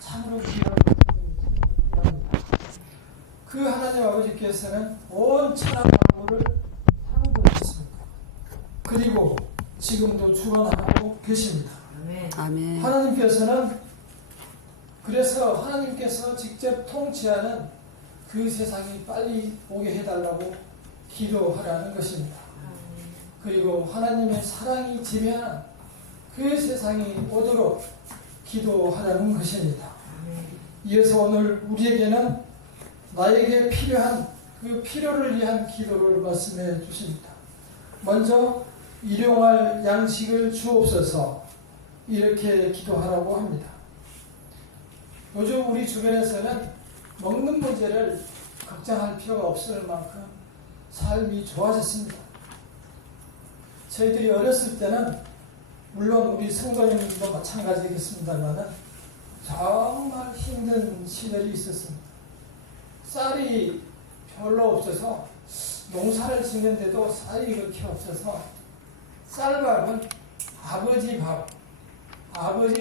참으로 귀한 그 하나님 아버지께서는 온 천하 만물을 창조하셨습니다. 그리고 지금도 주관하고 계십니다. 아멘. 하나님께서는 그래서 하나님께서 직접 통치하는 그 세상이 빨리 오게 해달라고 기도하라는 것입니다. 그리고 하나님의 사랑이 지배하는 그 세상이 오도록 기도하라는 것입니다. 이어서 오늘 우리에게는 나에게 필요한 그 필요를 위한 기도를 말씀해 주십니다. 먼저 일용할 양식을 주옵소서 이렇게 기도하라고 합니다. 요즘 우리 주변에서는 먹는 문제를 걱정할 필요가 없을 만큼 삶이 좋아졌습니다. 저희들이 어렸을 때는 물론 우리 성도님들도 마찬가지겠습니다만 정말 힘든 시절이 있었습니다. 쌀이 별로 없어서 농사를 짓는데도 쌀이 그렇게 없어서 쌀밥은 아버지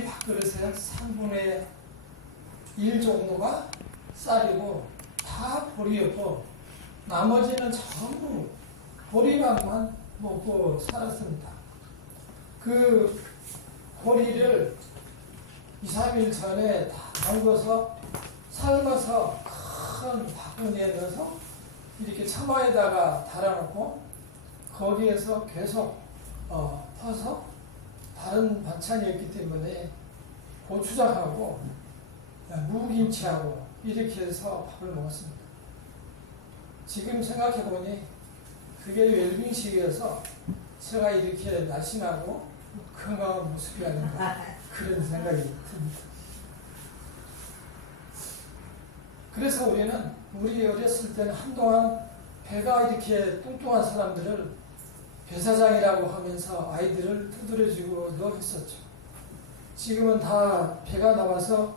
밥그릇에 3분의 1 정도가 쌀이고 다 보리였고 나머지는 전부 보리밥만 먹고 살았습니다. 그 보리를 2, 3일 전에 다 담궈서 삶아서 큰 바구니에 넣어서 이렇게 처마에다가 달아놓고 거기에서 계속 퍼서 다른 반찬이었기 때문에 고추장하고 무김치하고 이렇게 해서 밥을 먹었습니다. 지금 생각해보니 그게 웰빙식이어서 제가 이렇게 날씬하고 건강한 모습이 아닌가 그런 생각이 듭니다. 그래서 우리 어렸을 때는 한동안 배가 이렇게 뚱뚱한 사람들을 배사장이라고 하면서 아이들을 두드려주고도 했었죠. 지금은 다 배가 나와서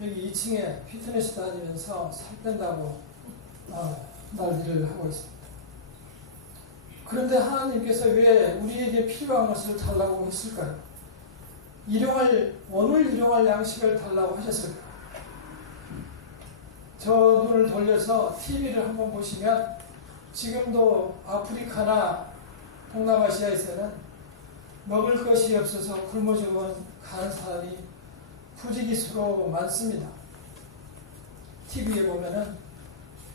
여기 2층에 피트니스 다니면서 살 뺀다고 난리를 하고 있습니다. 그런데 하나님께서 왜 우리에게 필요한 것을 달라고 했을까요? 오늘 일용할 양식을 달라고 하셨을까요? 저 눈을 돌려서 TV를 한번 보시면 지금도 아프리카나 동남아시아에서는 먹을 것이 없어서 굶어 죽어가는 사람이 부지기수로 많습니다. TV에 보면은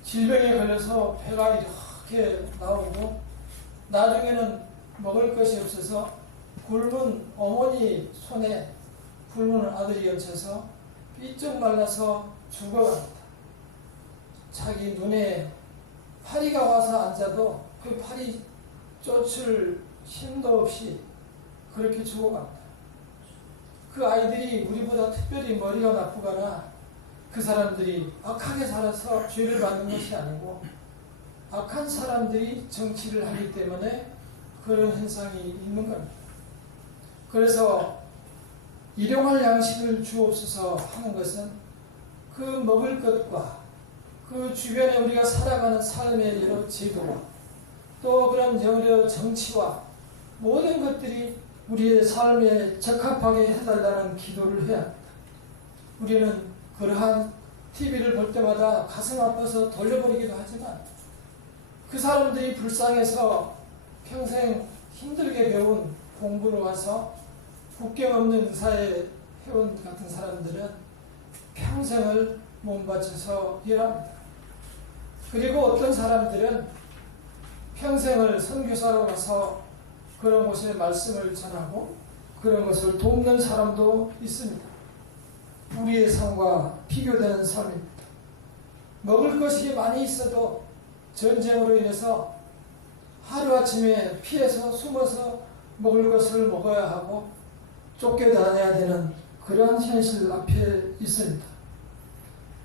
질병에 걸려서 배가 이렇게 나오고 나중에는 먹을 것이 없어서 굶은 어머니 손에 굶은 아들이 얹혀서 삐쩍 말라서 죽어갑니다. 자기 눈에 파리가 와서 앉아도 그 파리 쫓을 힘도 없이 그렇게 죽어갑니다. 그 아이들이 우리보다 특별히 머리가 나쁘거나 그 사람들이 악하게 살아서 죄를 받는 것이 아니고 악한 사람들이 정치를 하기 때문에 그런 현상이 있는 겁니다. 그래서 일용할 양식을 주옵소서 하는 것은 그 먹을 것과 그 주변에 우리가 살아가는 삶의 여러 제도와 또 그런 여러 정치와 모든 것들이 우리의 삶에 적합하게 해달라는 기도를 해야 합니다. 우리는 그러한 TV를 볼 때마다 가슴 아파서 돌려버리기도 하지만 그 사람들이 불쌍해서 평생 힘들게 배운 공부를 와서 국경 없는 의사의 회원 같은 사람들은 평생을 몸바쳐서 일합니다. 그리고 어떤 사람들은 평생을 선교사로 가서 그런 곳에 말씀을 전하고 그런 것을 돕는 사람도 있습니다. 우리의 삶과 비교되는 삶입니다. 먹을 것이 많이 있어도 전쟁으로 인해서 하루아침에 피해서 숨어서 먹을 것을 먹어야 하고 쫓겨다녀야 되는 그러한 현실 앞에 있습니다.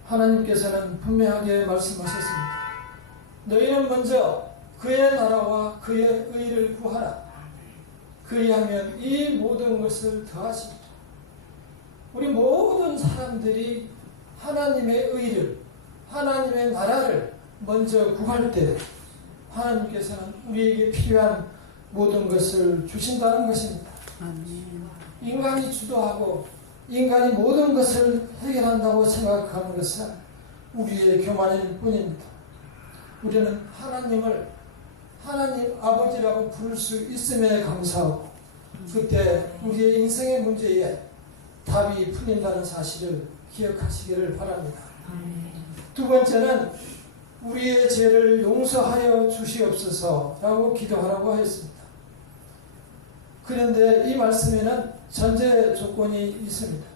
하나님께서는 분명하게 말씀하셨습니다. 너희는 먼저 그의 나라와 그의 의를 구하라. 그리하면 이 모든 것을 더하시리라. 우리 모든 사람들이 하나님의 의를, 하나님의 나라를 먼저 구할 때 하나님께서는 우리에게 필요한 모든 것을 주신다는 것입니다. 아멘. 인간이 주도하고 인간이 모든 것을 해결한다고 생각하는 것은 우리의 교만일 뿐입니다. 우리는 하나님을 하나님 아버지라고 부를 수 있음에 감사하고 그때 우리의 인생의 문제에 답이 풀린다는 사실을 기억하시기를 바랍니다. 두 번째는 우리의 죄를 용서하여 주시옵소서라고 기도하라고 했습니다. 그런데 이 말씀에는 전제 조건이 있습니다.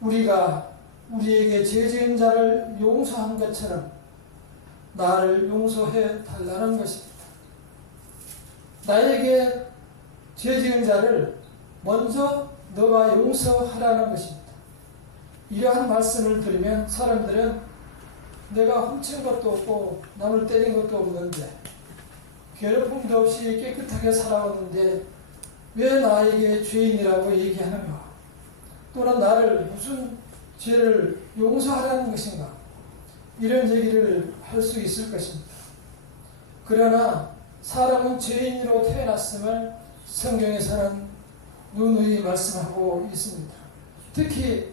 우리가 우리에게 죄 지은 자를 용서한 것처럼 나를 용서해 달라는 것입니다. 나에게 죄 지은 자를 먼저 너가 용서하라는 것입니다. 이러한 말씀을 들으면 사람들은 내가 훔친 것도 없고 남을 때린 것도 없는데 괴롭힘도 없이 깨끗하게 살아왔는데 왜 나에게 죄인이라고 얘기하는가? 또는 나를 무슨 죄를 용서하라는 것인가? 이런 얘기를 할 수 있을 것입니다. 그러나 사람은 죄인으로 태어났음을 성경에서는 누누이 말씀하고 있습니다. 특히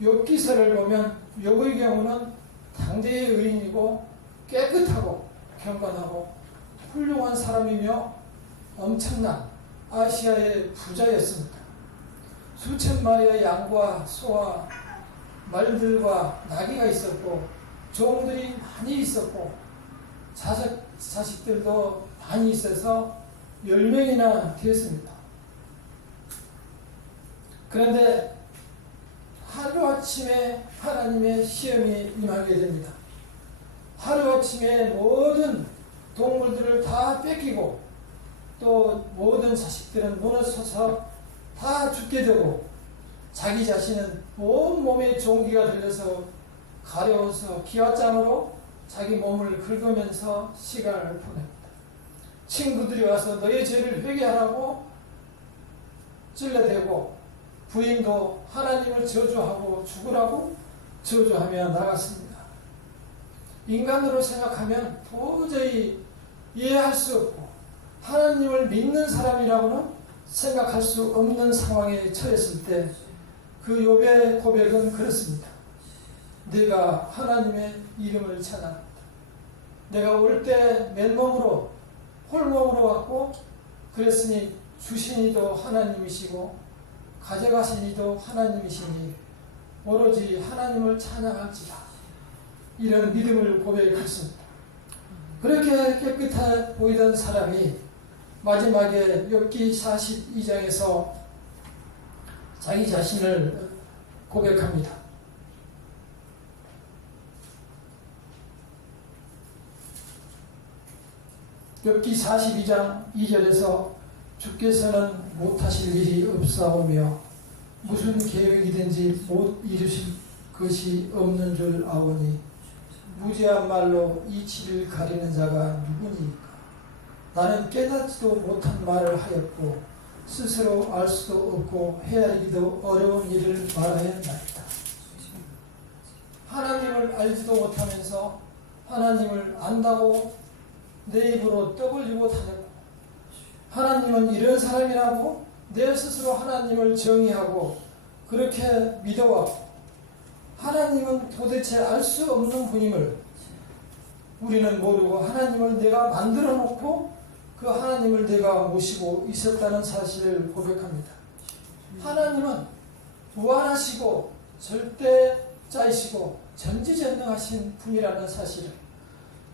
욥기서를 보면 욥의 경우는 당대의 의인이고 깨끗하고 경건하고 훌륭한 사람이며 엄청난 아시아의 부자였습니다. 수천 마리의 양과 소와 말들과 나귀가 있었고 종들이 많이 있었고 자식들도 많이 있어서 10명이나 되었습니다. 그런데 하루아침에 하나님의 시험이 임하게 됩니다. 하루아침에 모든 동물들을 다 뺏기고 또 모든 자식들은 무너져서 다 죽게 되고 자기 자신은 온 몸에 종기가 들려서 가려워서 기와장으로 자기 몸을 긁으면서 시간을 보냅니다. 친구들이 와서 너의 죄를 회개하라고 찔러대고 부인도 하나님을 저주하고 죽으라고 저주하며 나갔습니다. 인간으로 생각하면 도저히 이해할 수 없고 하나님을 믿는 사람이라고는 생각할 수 없는 상황에 처했을 때 그 욥의 고백은 그렇습니다. 내가 하나님의 이름을 찬양합니다. 내가 올 때 맨몸으로 홀몸으로 왔고 그랬으니 주신 이도 하나님이시고 가져가신 이도 하나님이시니 오로지 하나님을 찬양할지라. 이런 믿음을 고백했습니다. 그렇게 깨끗해 보이던 사람이 마지막에 욥기 42장에서 자기 자신을 고백합니다. 욥기 42장 2절에서 주께서는 못하실 일이 없사오며 무슨 계획이든지 못 이루실 것이 없는 줄 아오니 무지한 말로 이치를 가리는 자가 누구니까? 나는 깨닫지도 못한 말을 하였고 스스로 알 수도 없고 헤아리기도 어려운 일을 말하였나이다. 하나님을 알지도 못하면서 하나님을 안다고 내 입으로 떠벌리고 다녔고 하나님은 이런 사람이라고 내 스스로 하나님을 정의하고 그렇게 믿어왔고 하나님은 도대체 알 수 없는 분임을 우리는 모르고 하나님을 내가 만들어 놓고 그 하나님을 내가 모시고 있었다는 사실을 고백합니다. 하나님은 무한하시고 절대자이시고 전지전능하신 분이라는 사실을,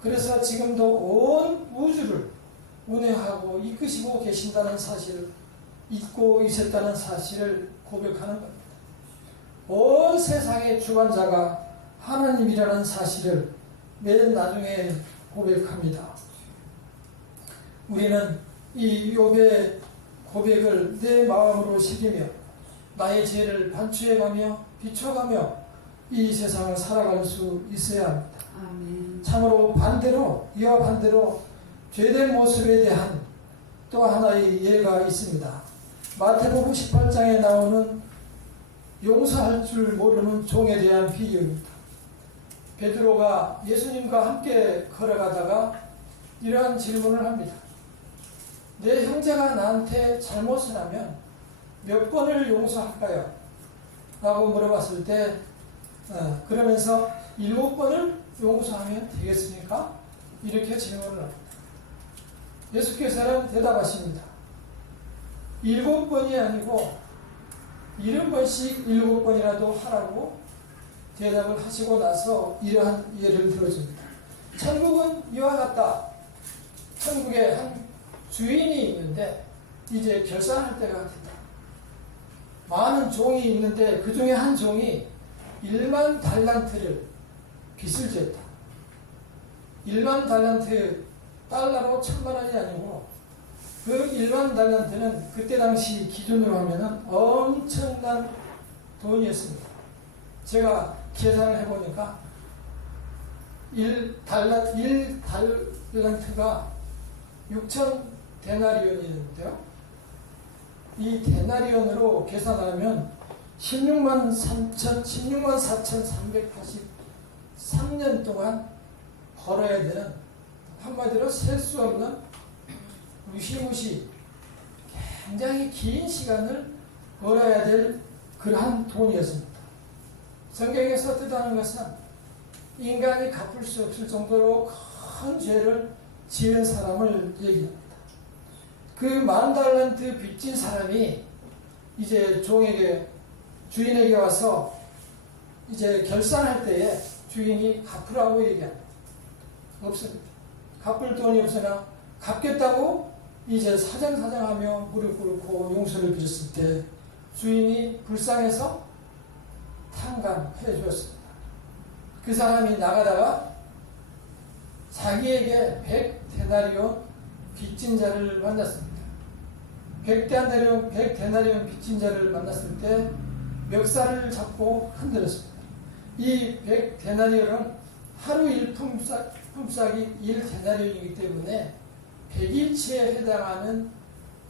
그래서 지금도 온 우주를 운행하고 이끄시고 계신다는 사실을 잊고 있었다는 사실을 고백하는 겁니다. 온 세상의 주관자가 하나님이라는 사실을 맨 나중에 고백합니다. 우리는 이 욥의 고백을 내 마음으로 새기며 나의 죄를 반추해가며 비춰가며 이 세상을 살아갈 수 있어야 합니다. 아멘. 참으로 이와 반대로 죄된 모습에 대한 또 하나의 예가 있습니다. 마태복음 18장에 나오는 용서할 줄 모르는 종에 대한 비유입니다. 베드로가 예수님과 함께 걸어가다가 이러한 질문을 합니다. 내 형제가 나한테 잘못을 하면 몇 번을 용서할까요? 라고 물어봤을 때 그러면서 7번을 용서하면 되겠습니까? 이렇게 질문을 합니다. 예수께서는 대답하십니다. 7번이 아니고 70번씩 7번이라도 하라고 대답을 하시고 나서 이러한 예를 들어줍니다. 천국은 이와 같다. 천국에 한 주인이 있는데 이제 결산할 때가 됐다. 많은 종이 있는데 그 중에 한 종이 1만 달란트를 빚을 졌다. 1만 달란트 달러로 1000만원이 아니고 그 1만 달란트는 그때 당시 기준으로 하면 엄청난 돈이었습니다. 제가 계산을 해보니까 1달란트가 6천 데나리온이었는데요. 이 데나리온으로 계산하면 16만 4,383년 동안 벌어야 되는, 한마디로 셀 수 없는 무시무시 굉장히 긴 시간을 벌어야 될 그러한 돈이었습니다. 성경에서 뜻하는 것은 인간이 갚을 수 없을 정도로 큰 죄를 지은 사람을 얘기합니다. 그 10,000달란트 빚진 사람이 이제 주인에게 와서 이제 결산할 때에 주인이 갚으라고 얘기합니다. 없습니다. 갚을 돈이 없으나 갚겠다고 이제 사정사정하며 무릎 꿇고 용서를 빌었을 때 주인이 불쌍해서 탕감해 주었습니다. 그 사람이 나가다가 자기에게 100데나리온 빚진 자를 만났습니다. 100데나리온 빚진 자를 만났을 때 멱살을 잡고 흔들었습니다. 이 100데나리온은 하루 일품삯이 1데나리온이기 때문에 100일치에 해당하는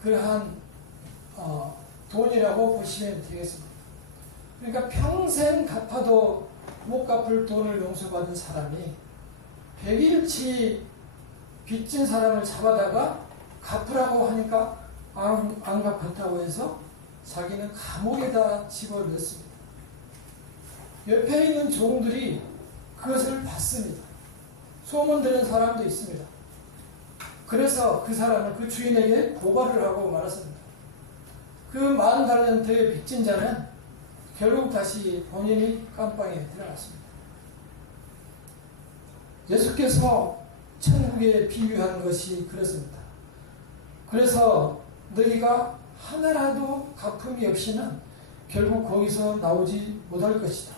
그러한 돈이라고 보시면 되겠습니다. 그러니까 평생 갚아도 못 갚을 돈을 용서받은 사람이 100일치 빚진 사람을 잡아다가 갚으라고 하니까 안 갚았다고 해서 자기는 감옥에다 집어넣습니다. 옆에 있는 종들이 그것을 봤습니다. 소문 들은 사람도 있습니다. 그래서 그 사람을 그 주인에게 고발을 하고 말았습니다. 그 10,000달란트의 빚진 자는 결국 다시 본인이 감방에 들어갔습니다. 예수께서 천국에 비유한 것이 그렇습니다. 그래서 너희가 하나라도 갚음이 없이는 결국 거기서 나오지 못할 것이다.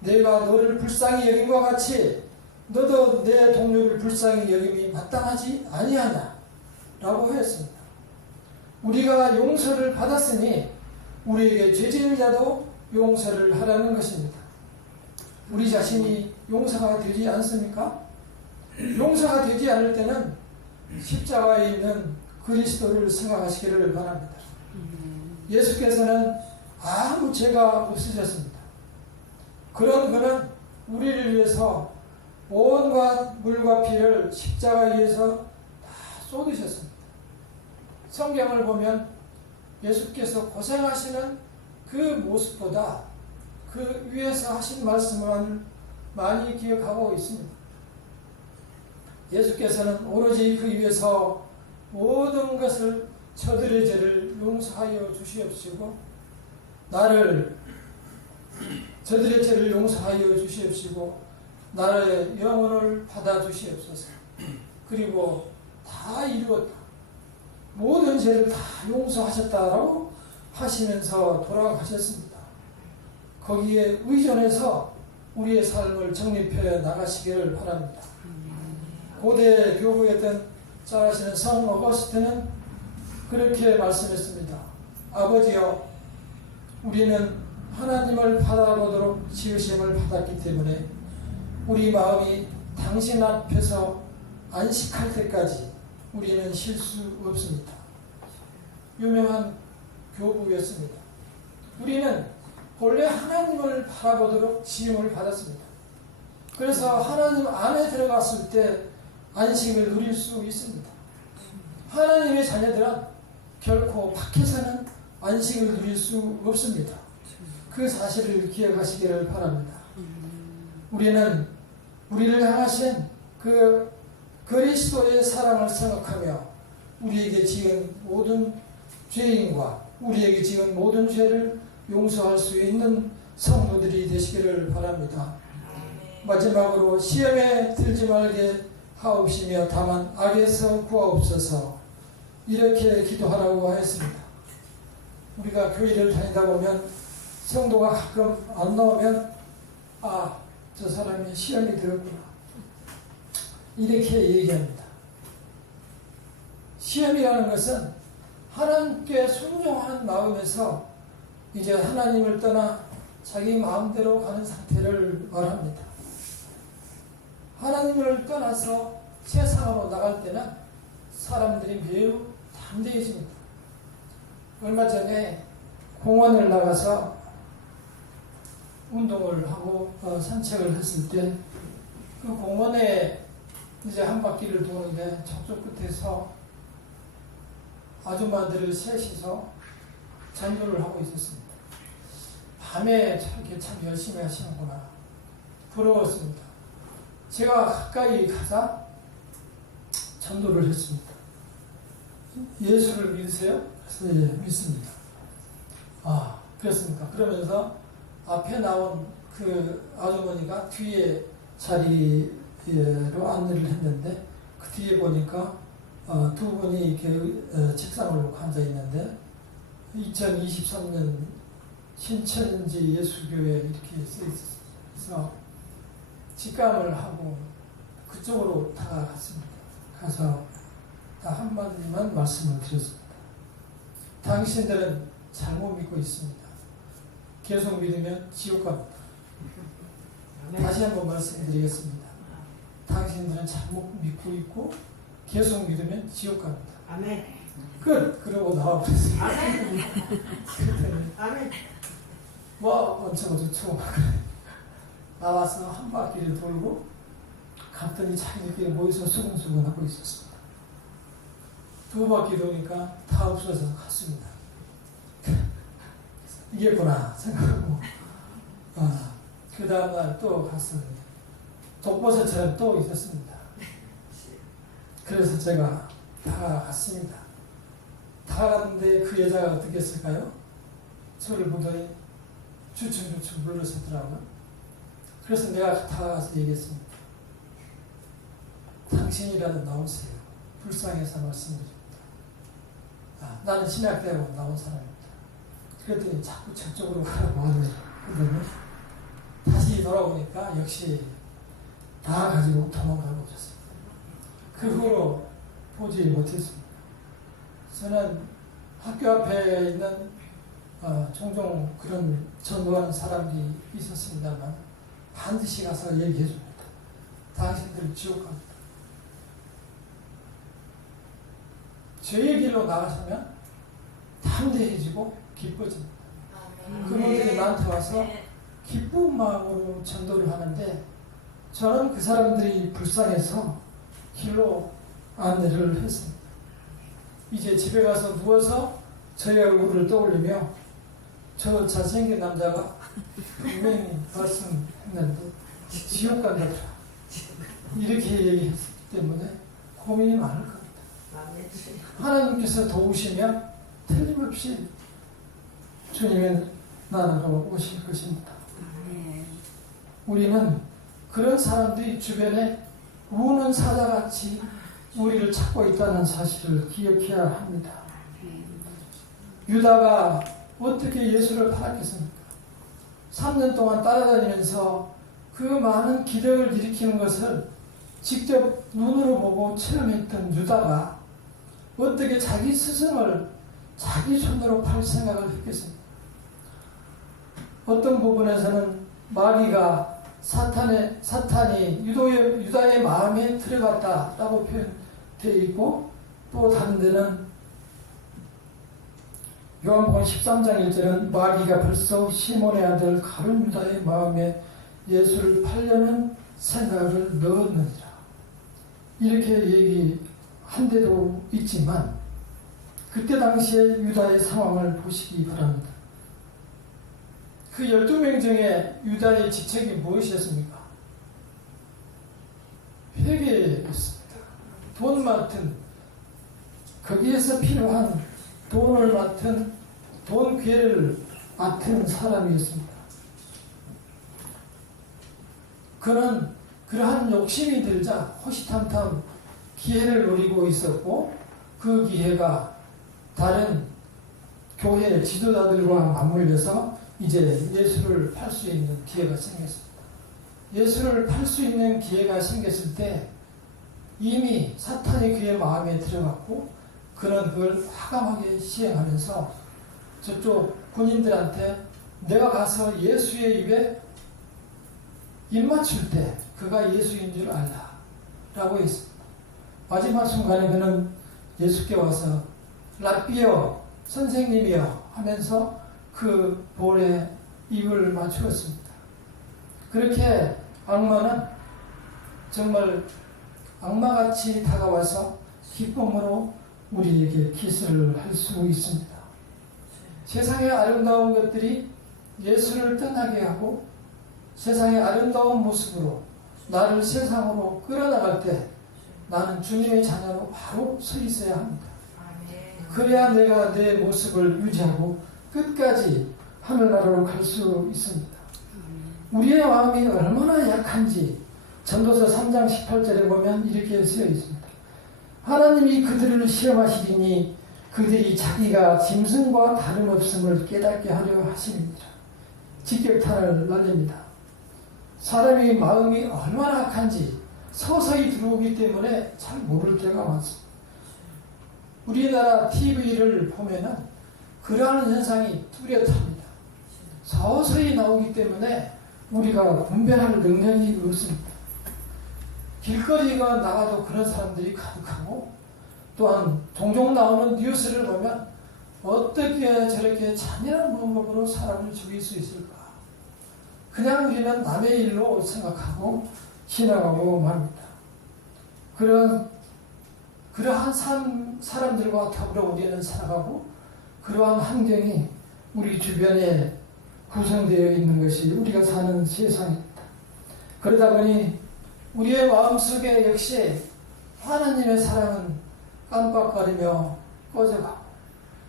내가 너를 불쌍히 여김과 같이 너도 내 동료를 불쌍히 여김이 마땅하지 아니하냐 라고 했습니다. 우리가 용서를 받았으니 우리에게 죄지은 자도 용서를 하라는 것입니다. 우리 자신이 용서가 되지 않습니까? 용서가 되지 않을 때는 십자가에 있는 그리스도를 생각하시기를 바랍니다. 예수께서는 아무 죄가 없으셨습니다. 그런 그는 우리를 위해서 온갖 물과 피를 십자가에 위해서 다 쏟으셨습니다. 성경을 보면 예수께서 고생하시는 그 모습보다 그 위에서 하신 말씀을 많이 기억하고 있습니다. 예수께서는 오로지 그 위에서 모든 것을 저들의 죄를 용서하여 주시옵시고 저들의 죄를 용서하여 주시옵시고 나의 영혼을 받아 주시옵소서. 그리고 다 이루었다. 모든 죄를 다 용서하셨다라고 하시면서 돌아가셨습니다. 거기에 의존해서 우리의 삶을 정립해 나가시기를 바랍니다. 고대 교부였던 잘하시는 성 어거스틴은 그렇게 말씀했습니다. 아버지여, 우리는 하나님을 바라보도록 지으심을 받았기 때문에 우리 마음이 당신 앞에서 안식할 때까지 우리는 쉴 수 없습니다. 유명한 교부였습니다. 우리는 본래 하나님을 바라보도록 지음을 받았습니다. 그래서 하나님 안에 들어갔을 때 안식을 누릴 수 있습니다. 하나님의 자녀들은 결코 밖에서는 안식을 누릴 수 없습니다. 그 사실을 기억하시기를 바랍니다. 우리는 우리를 향하신 그 그리스도의 사랑을 생각하며 우리에게 지은 모든 죄인과 우리에게 지은 모든 죄를 용서할 수 있는 성도들이 되시기를 바랍니다. 마지막으로 시험에 들지 말게 하옵시며 다만 악에서 구하옵소서 이렇게 기도하라고 하였습니다. 우리가 교회를 다니다 보면 성도가 가끔 안 나오면 저 사람이 시험이 들었구나 이렇게 얘기합니다. 시험이라는 것은 하나님께 순종하는 마음에서 이제 하나님을 떠나 자기 마음대로 가는 상태를 말합니다. 하나님을 떠나서 세상으로 나갈 때는 사람들이 매우 담대해집니다. 얼마 전에 공원을 나가서 운동을 하고 산책을 했을 때 그 공원에 이제 한 바퀴를 도는데 저쪽 끝에서 아줌마들을 셋이서 전도를 하고 있었습니다. 밤에 저렇게 참 열심히 하시는구나. 부러웠습니다. 제가 가까이 가서 전도를 했습니다. 예수를 믿으세요? 그래서 예, 믿습니다. 그렇습니까? 그러면서 앞에 나온 그 아주머니가 뒤에 자리로 안내를 했는데 그 뒤에 보니까 두 분이 이렇게 책상을 놓고 앉아 있는데 2023년 신천지 예수교회 이렇게 써 있어서 직감을 하고 그쪽으로 다가갔습니다. 가서 다 한마디만 말씀을 드렸습니다. 당신들은 잘못 믿고 있습니다. 계속 믿으면 지옥 갑니다. 다시 한번 말씀드리겠습니다. 당신들은 잘못 믿고 있고 계속 믿으면 지옥 갑니다. 아멘. 끝! 그러고 나와버렸습니다. 아멘. 어쩌고저쩌고 나와서 한 바퀴를 돌고 갔더니 자기들끼리 모여서 수근수근 하고 있었습니다. 두 바퀴 도니까 다 없어져서 갔습니다. 이겠구나 생각하고 그 다음날 또 갔습니다. 독버섯처럼 또 있었습니다. 그래서 제가 다 갔습니다. 다 갔는데 그 여자가 어떻게 했을까요? 저를 보더니 주춤주춤 물러서더라고요. 그래서 내가 다 가서 얘기했습니다. 당신이라도 나오세요. 불쌍해서 말씀드립니다. 나는 신학대학원 나온 사람입니다. 그랬더니 자꾸 저쪽으로 가라고 하네요. 그러더니 다시 돌아오니까 역시 다 가지고 도망가고 오셨습니다. 그 후로 보지 못했습니다. 저는 학교 앞에 있는 종종 그런 전도하는 사람들이 있었습니다만 반드시 가서 얘기해 줍니다. 당신들 지옥 갑니다. 죄의 길로 나가시면 담대해지고 기뻐집니다. 그분들이 나한테 와서 기쁜 마음으로 전도를 하는데 저는 그 사람들이 불쌍해서 길로 안내를 했습니다. 이제 집에 가서 누워서 저의 얼굴을 떠올리며 저 잘생긴 남자가 분명히 말씀했는데 지옥 간다더라 이렇게 얘기했기 때문에 고민이 많을 겁니다. 하나님께서 도우시면 틀림없이 주님의 나라로 오실 것입니다. 우리는 그런 사람들이 주변에 우는 사자같이 우리를 찾고 있다는 사실을 기억해야 합니다. 유다가 어떻게 예수를 팔았겠습니까? 3년 동안 따라다니면서 그 많은 기적을 일으키는 것을 직접 눈으로 보고 체험했던 유다가 어떻게 자기 스승을 자기 손으로 팔 생각을 했겠습니까? 어떤 부분에서는 마귀가 사탄이 유다의 마음에 들어갔다라고 표현되어 있고 또 다른 데는 요한복음 13장 1절은 마귀가 벌써 시몬의 아들 가룟 유다의 마음에 예수를 팔려는 생각을 넣었느니라 이렇게 얘기한 데도 있지만 그때 당시에 유다의 상황을 보시기 바랍니다. 그 12명 중에 유다의 직책이 무엇이었습니까? 회계였습니다. 돈 맡은, 거기에서 필요한 돈을 맡은, 돈 괴를 맡은 사람이었습니다. 그는 그러한 욕심이 들자 호시탐탐 기회를 노리고 있었고, 그 기회가 다른 교회 지도자들과 맞물려서 이제 예수를 팔 수 있는 기회가 생겼습니다. 예수를 팔 수 있는 기회가 생겼을 때 이미 사탄이 그의 마음에 들어갔고, 그는 그걸 과감하게 시행하면서 저쪽 군인들한테 내가 가서 예수의 입에 입 맞출 때 그가 예수인 줄 알라 라고 했습니다. 마지막 순간에 그는 예수께 와서 랍비여, 선생님이여 하면서 그 볼에 입을 맞추었습니다. 그렇게 악마는 정말 악마같이 다가와서 기쁨으로 우리에게 기술을 할 수 있습니다. 세상의 아름다운 것들이 예수를 떠나게 하고 세상의 아름다운 모습으로 나를 세상으로 끌어나갈 때 나는 주님의 자녀로 바로 서 있어야 합니다. 그래야 내가 내 모습을 유지하고 끝까지 하늘나라로 갈 수 있습니다. 우리의 마음이 얼마나 약한지 전도서 3장 18절에 보면 이렇게 쓰여 있습니다. 하나님이 그들을 시험하시리니 그들이 자기가 짐승과 다름없음을 깨닫게 하려 하십니다. 직격탄을 날립니다. 사람의 마음이 얼마나 악한지 서서히 들어오기 때문에 잘 모를 때가 많습니다. 우리나라 TV를 보면은 그러한 현상이 뚜렷합니다. 서서히 나오기 때문에 우리가 분별할 능력이 없습니다. 길거리가 나가도 그런 사람들이 가득하고, 또한 종종 나오는 뉴스를 보면 어떻게 저렇게 잔인한 방법으로 사람을 죽일 수 있을까? 그냥 우리는 남의 일로 생각하고 지나가고 맙니다. 그러한 사람들과 더불어 우리는 살아가고, 그러한 환경이 우리 주변에 구성되어 있는 것이 우리가 사는 세상입니다. 그러다 보니 우리의 마음속에 역시 하나님의 사랑은 깜빡거리며 꺼져가고,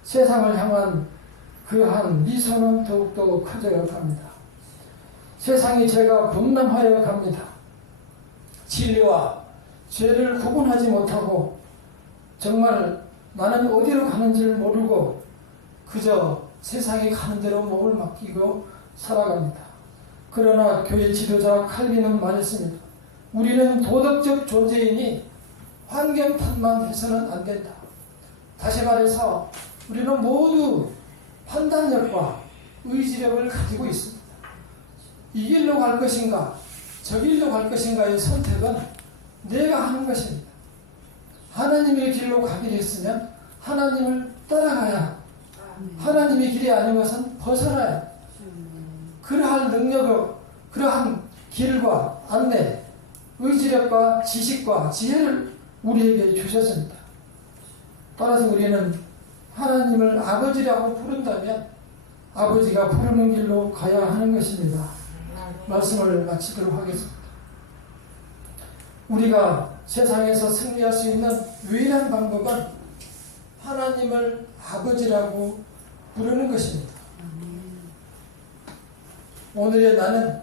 세상을 향한 그러한 미소는 더욱더 커져가 갑니다. 세상이 죄가 범람하여 갑니다. 진리와 죄를 구분하지 못하고 정말 나는 어디로 가는지를 모르고 그저 세상이 가는 대로 몸을 맡기고 살아갑니다. 그러나 교회 지도자 칼빈은 말했습니다. 우리는 도덕적 존재이니 환경 탓만 해서는 안 된다. 다시 말해서 우리는 모두 판단력과 의지력을 가지고 있습니다. 이 길로 갈 것인가 저 길로 갈 것인가의 선택은 내가 하는 것입니다. 하나님의 길로 가기로 했으면 하나님을 따라가야, 하나님의 길이 아닌 것은 벗어나야, 그러한 능력을, 그러한 길과 안내, 의지력과 지식과 지혜를 우리에게 주셨습니다. 따라서 우리는 하나님을 아버지라고 부른다면 아버지가 부르는 길로 가야 하는 것입니다. 말씀을 마치도록 하겠습니다. 우리가 세상에서 승리할 수 있는 유일한 방법은 하나님을 아버지라고 부르는 것입니다. 오늘의 나는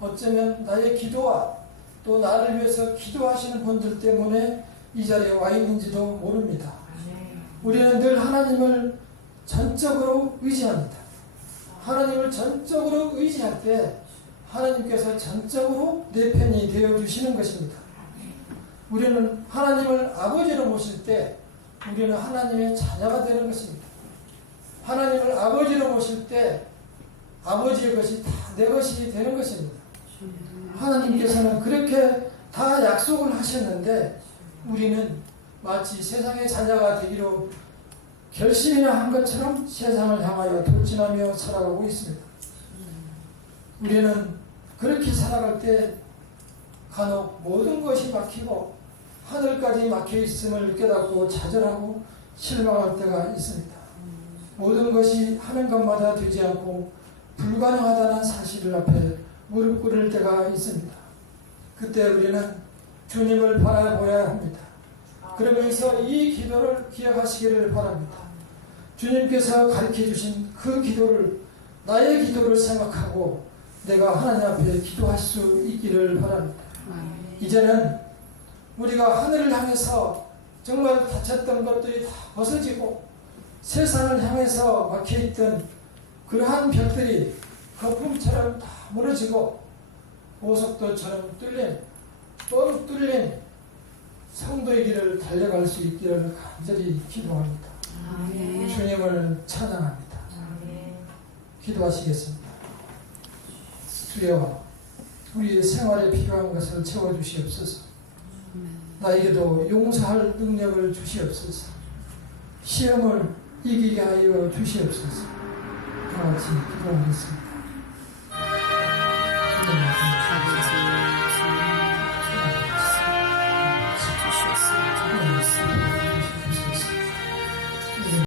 어쩌면 나의 기도와 또 나를 위해서 기도하시는 분들 때문에 이 자리에 와 있는지도 모릅니다. 우리는 늘 하나님을 전적으로 의지합니다. 하나님을 전적으로 의지할 때 하나님께서 전적으로 내 편이 되어주시는 것입니다. 우리는 하나님을 아버지로 모실 때 우리는 하나님의 자녀가 되는 것입니다. 하나님을 아버지로 모실 때 아버지의 것이 다 내 것이 되는 것입니다. 하나님께서는 그렇게 다 약속을 하셨는데 우리는 마치 세상의 자녀가 되기로 결심이나 한 것처럼 세상을 향하여 돌진하며 살아가고 있습니다. 우리는 그렇게 살아갈 때 간혹 모든 것이 막히고 하늘까지 막혀 있음을 깨닫고 좌절하고 실망할 때가 있습니다. 모든 것이 하는 것마다 되지 않고 불가능하다는 사실을 앞에 무릎 꿇을 때가 있습니다. 그때 우리는 주님을 바라보아야 합니다. 그러면서 이 기도를 기억하시기를 바랍니다. 주님께서 가르쳐 주신 그 기도를, 나의 기도를 생각하고 내가 하나님 앞에 기도할 수 있기를 바랍니다. 이제는 우리가 하늘을 향해서 정말 닫혔던 것들이 다 벗어지고 세상을 향해서 막혀있던 그러한 벽들이 거품처럼 다 무너지고 보석도처럼 뚫린, 뻥 뚫린 성도의 길을 달려갈 수 있기를 간절히 기도합니다. 주님을 찬양합니다. 기도하시겠습니다. 주여, 우리의 생활에 필요한 것을 채워주시옵소서. 나에게도 용서할 능력을 주시옵소서. 시험을 이기게 하여 주시옵소서. 다 같이 기도하겠습니다.